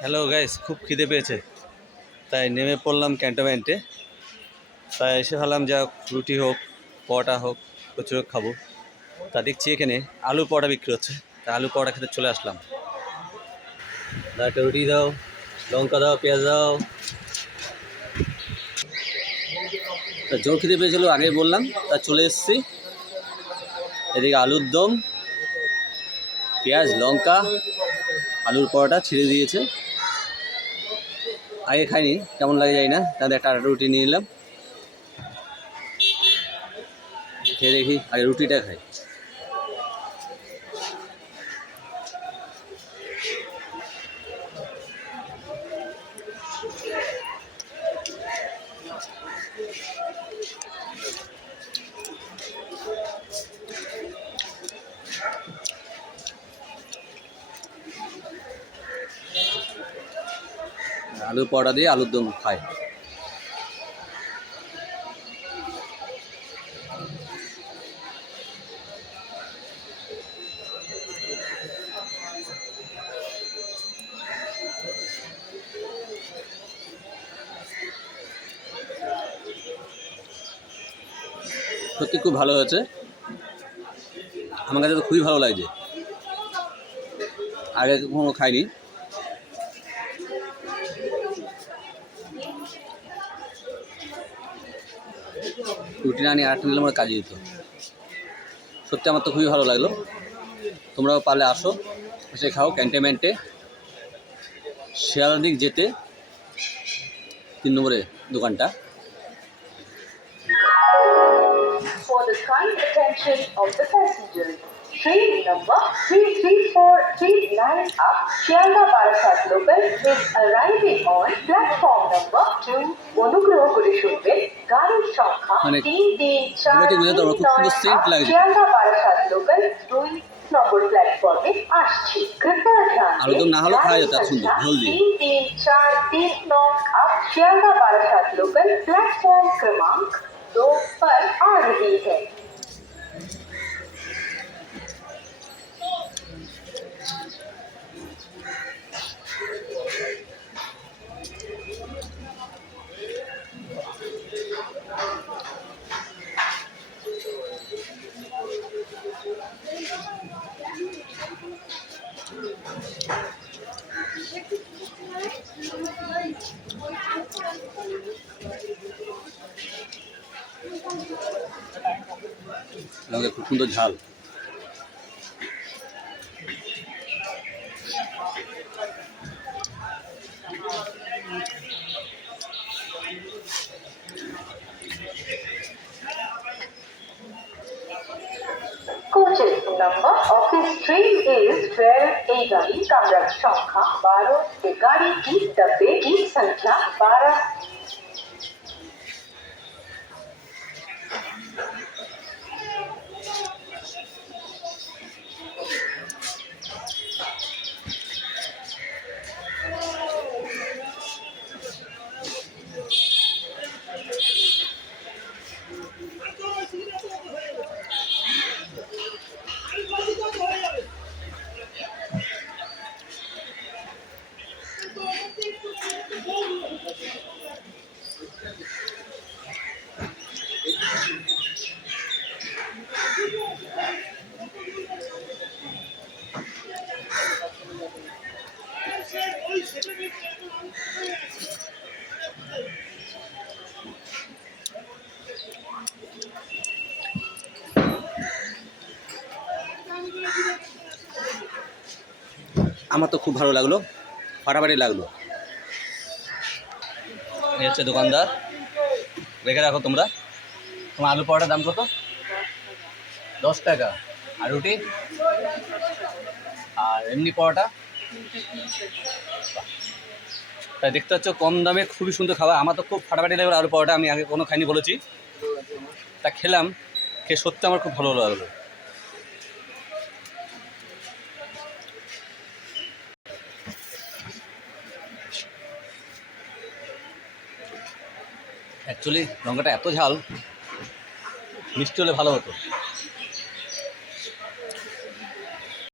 Hello guys খুব খিদে পেয়েছে। তাই নেমে পড়লাম ক্যান্টনমেন্টে তাই এসে ভাবলাম, যা রুটি হোক, পরোটা হোক হোক খাব। তা দেখছি এখানে আলু পরোটা বিক্রি হচ্ছে। তা আলু পরোটা খেতে চলে আসলাম। দা একটা রুটি দাও, লঙ্কা দাও, পেঁয়াজ দাও। তা জোর খিদে পেয়েছিল, আগেই বললাম। তা চলে এসেছি। এদিকে আলুর দম, পেঁয়াজ, লঙ্কা, আলুর পরোটা ছিঁড়ে দিয়েছে। আগে খাইনি, কেমন লাগে যায় না। তাদের একটা রুটি নিয়ে নিলাম। খেয়ে দেখি, আগে রুটিটা খাই। আলুর পরোটা দিয়ে আলুর দম খাই সত্যি খুব ভালো হয়েছে। আমার কাছে তো খুবই ভালো লাগছে আগে কখনো খাইনি। রুটিনা নিয়ে আরেকটা নিলে আমরা কাজে দিত। সত্যি আমার তো খুবই ভালো লাগল। তোমরাও পারলে আসো, এসে খাও ক্যান্টেমেন্টে শিয়ালদিক যেতে তিন নম্বরে দোকানটা। অনুগ্রহ করে শুনবে মানে তিন তিন চার পুরোটি বোঝাতে পারবো, খুব সুন্দর scent লাগছে। শিয়ালদা বারাসাত লোকাল দুই নম্বর প্ল্যাটফর্মে আসছে কৃপয়া ধ্যান দেं, আলুদম না হলেও খাওয়া যেত এত গাড়ি সুন্দর, সংখ্যা ঝোল দিয়ে। तीन तीन चार तीन नौ अब शियालदा बारासात लोकल प्लेटफॉर्म क्रमांक दो पर आ रही है খুব সুন্দর ঝাল। थ्री इज़ वेयर ए गाड़ी का रथ संख्या बारह गाड़ी की डब्बे की संख्या बारह আমার তো খুব ভালো লাগল, ফাটাফাটি লাগল। হচ্ছে দোকানদার, রেখে রাখো তোমরা। তোমার আলু পরোটার দাম কত? দশ টাকা। আর রুটি? আর এমনি পরোটা? তাই দেখতে পাচ্ছ, কম দামে খুবই সুন্দর খাবার। আমার তো খুব ফাটাফাটি লাগল আলু পরোটা, আমি আগে কোনো খাইনি বলেছি। তা খেলাম, খেয়ে সত্যি আমার খুব ভালো লাগল। অ্যাকচুয়ালি লঙ্কাটা এত ঝাল মিষ্টি হলে ভালো হতো।